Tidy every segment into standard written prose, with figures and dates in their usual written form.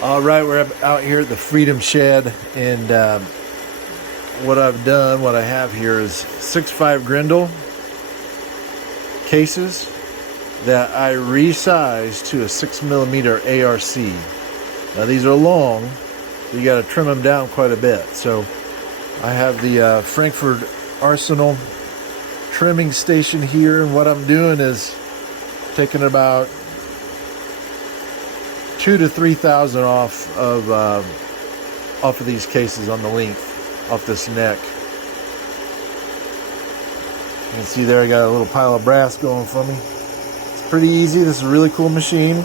All right, we're out here at the Freedom Shed, and what I have here is 6.5 Grendel cases that I resized to a 6mm ARC. Now these are long, so you got to trim them down quite a bit. So I have the Frankfurt Arsenal trimming station here, and what I'm doing is taking about 2,000 to 3,000 off of these cases on the length, off this neck. You can see there I got a little pile of brass going for me. It's pretty easy. This is a really cool machine.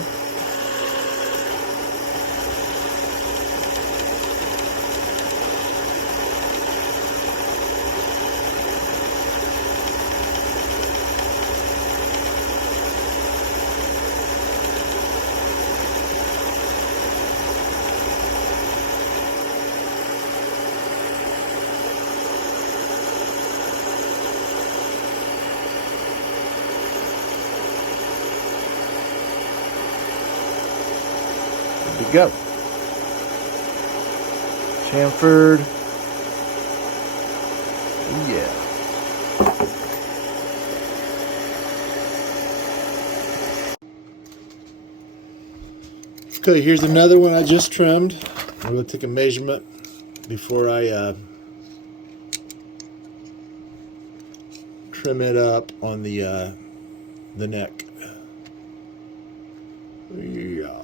Good to go. Chamfered. Yeah. Okay, here's another one I just trimmed. I'm going to take a measurement before I trim it up on the neck. Yeah.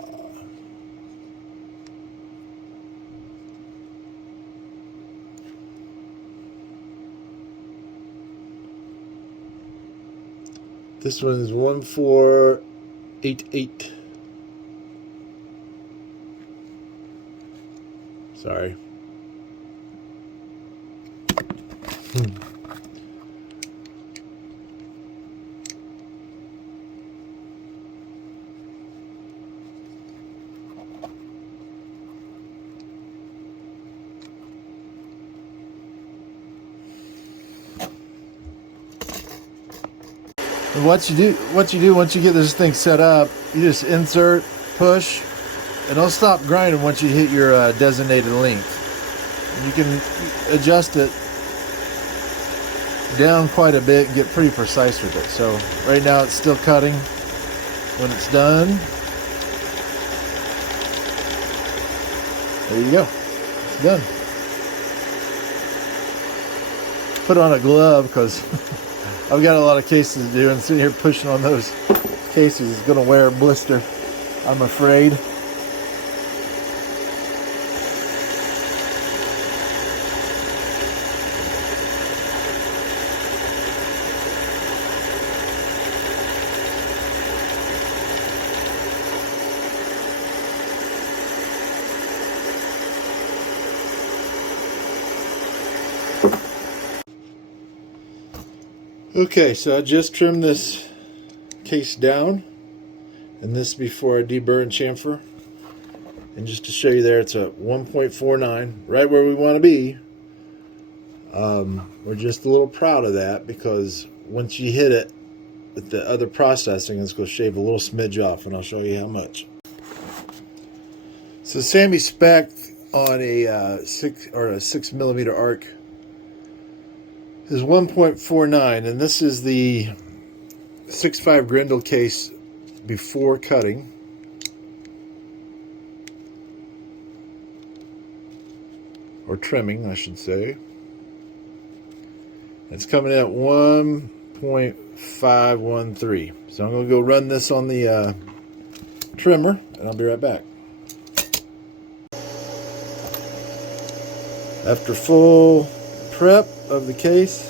This one is 1488. Sorry. And what you do once you get this thing set up, you just insert, push, and it'll stop grinding once you hit your designated length. And you can adjust it down quite a bit and get pretty precise with it. So right now it's still cutting. When it's done, there you go. It's done. Put on a glove because I've got a lot of cases to do, and sitting here pushing on those cases is going to wear a blister, I'm afraid. Okay, so I just trimmed this case down, and this before I deburr and chamfer. And just to show you there, it's a 1.49, right where we want to be. We're just a little proud of that because once you hit it with the other processing, it's going to shave a little smidge off, and I'll show you how much. So Sammy spec on a 6mm arc is 1.49, and this is the 6.5 Grendel case before cutting. Or trimming, I should say. It's coming in at 1.513. So I'm going to go run this on the trimmer, and I'll be right back. After full prep of the case,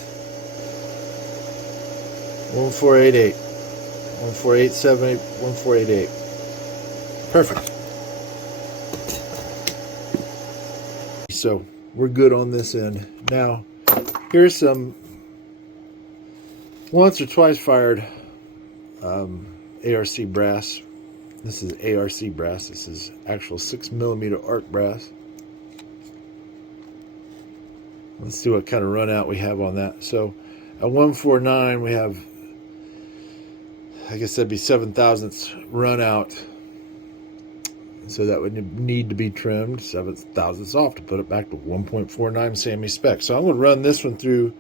1488, 1487, 1488. Perfect. So we're good on this end. Now, here's some once or twice fired ARC brass. This is ARC brass. This is actual 6mm arc brass. Let's see what kind of run out we have on that. So at 149 we have, I guess that'd be 7 thousandths run out. so that would need to be trimmed 7 thousandths off to put it back to 1.49 SAMI spec. So I'm going to run this one through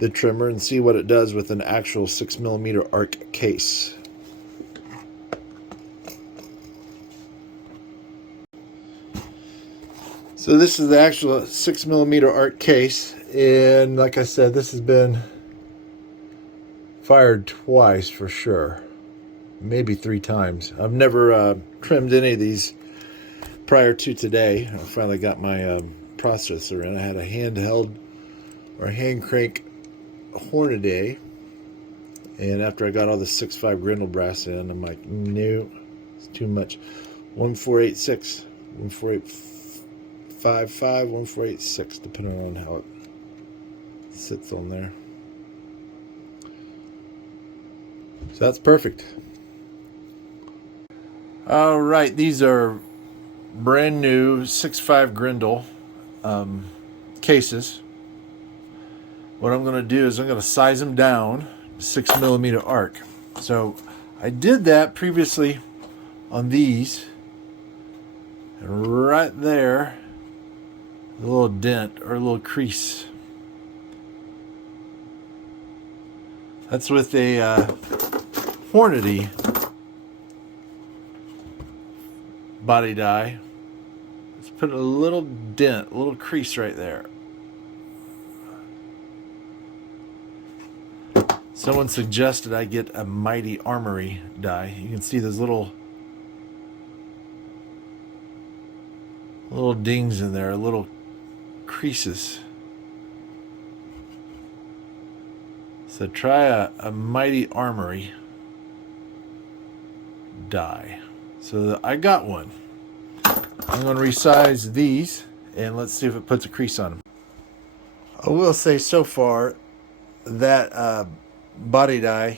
the trimmer and see what it does with an actual 6mm arc case. So this is the actual 6mm arc case, and like I said, this has been fired twice for sure, maybe 3 times. I've never trimmed any of these prior to today. I finally got my processor in. I had a handheld or hand crank Hornady, and after I got all the 6.5 Grendel brass in, I'm like, no, it's too much. 1486, 1485, 1486, depending on how it sits on there. So that's perfect. All right, these are brand new 6.5 Grendel cases. What I'm going to do is I'm going to size them down 6mm arc. So I did that previously on these, and right there, a little dent or a little crease. That's with a Hornady body die. Let's put a little dent, a little crease right there. Someone suggested I get a Mighty Armory die. You can see those little dings in there, little creases. So try a Mighty Armory die. So I got one. I'm going to resize these, and let's see if it puts a crease on them. I will say so far that body die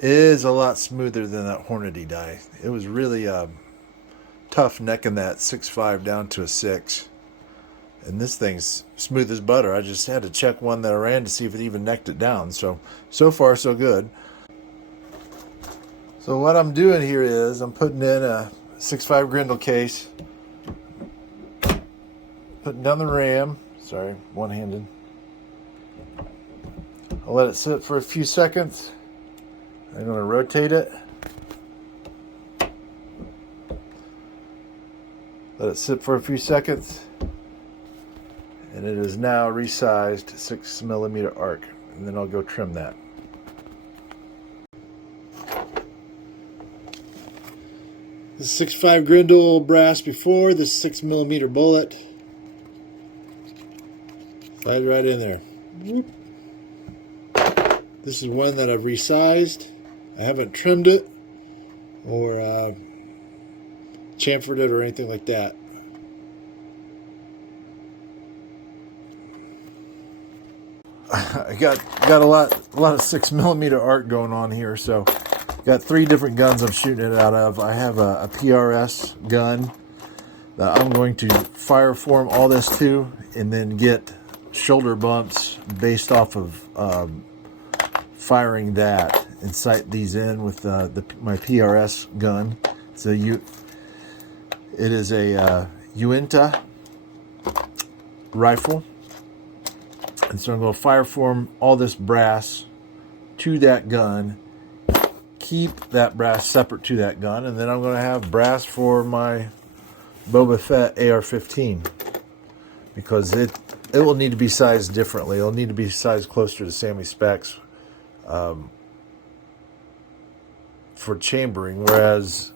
is a lot smoother than that Hornady die. It was really tough necking that 6.5 down to a 6. And this thing's smooth as butter. I just had to check one that I ran to see if it even necked it down. So far so good. So what I'm doing here is I'm putting in a 6.5 Grendel case. Putting down the ram. Sorry, one-handed. I'll let it sit for a few seconds. I'm going to rotate it. Let it sit for a few seconds. And it is now resized 6mm arc. And then I'll go trim that. The 6.5 Grendel brass before, this 6mm bullet. Slide right in there. This is one that I've resized. I haven't trimmed it or chamfered it or anything like that. I got a lot of 6mm arc going on here, so got 3 different guns I'm shooting it out of. I have a PRS gun that I'm going to fire form all this to, and then get shoulder bumps based off of firing that, and sight these in with my PRS gun. So it is a Uinta rifle. And so I'm going to fire form all this brass to that gun, keep that brass separate to that gun, and then I'm going to have brass for my Boba Fett AR-15, because it will need to be sized differently. It'll need to be sized closer to SAMI specs for chambering, whereas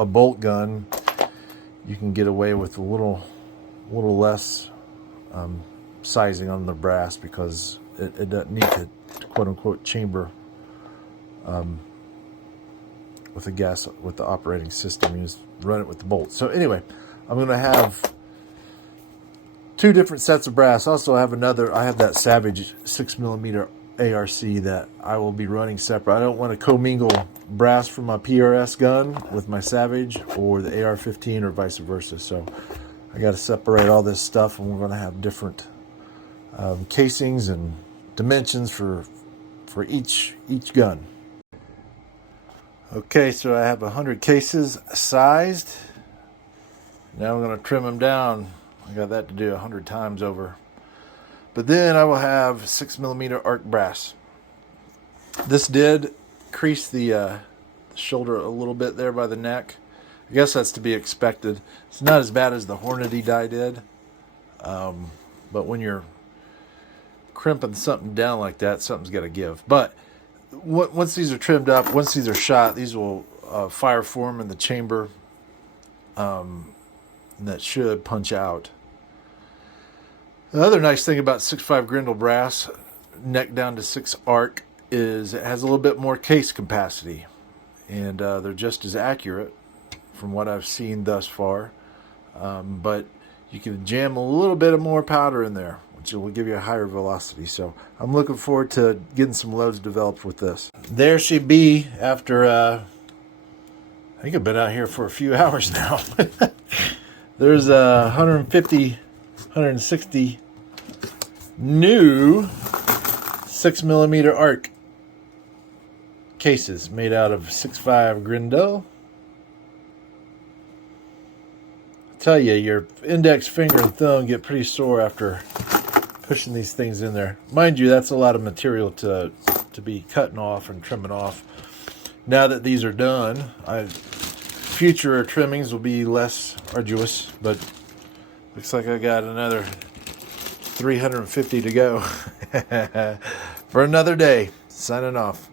a bolt gun, you can get away with a little less sizing on the brass, because it doesn't need to quote-unquote chamber with the operating system. You just run it with the bolts. So anyway, I'm going to have 2 different sets of brass. Also, I have that Savage 6mm ARC that I will be running separate. I don't want to commingle brass from my PRS gun with my Savage or the AR-15 or vice versa. So I got to separate all this stuff, and we're going to have different casings and dimensions for each gun. Okay, so I have 100 cases sized. Now I'm going to trim them down. I got that to do 100 times over. But then I will have 6mm arc brass. This did crease the shoulder a little bit there by the neck. I guess that's to be expected. It's not as bad as the Hornady die did. But when you're crimping something down like that, something's got to give. But once these are trimmed up, once these are shot, these will fire form in the chamber. And that should punch out. The other nice thing about 6.5 Grendel brass, neck down to 6 arc, is it has a little bit more case capacity. And they're just as accurate from what I've seen thus far. But you can jam a little bit of more powder in there, which will give you a higher velocity. So I'm looking forward to getting some loads developed with this. There she be after, I think I've been out here for a few hours now. There's 150, 160 new 6mm arc cases made out of 6.5 Grendel. I tell you, your index finger and thumb get pretty sore after pushing these things in there. Mind you, that's a lot of material to be cutting off and trimming off. Now that these are done, future trimmings will be less arduous, but looks like I got another 350 to go for another day. Signing off.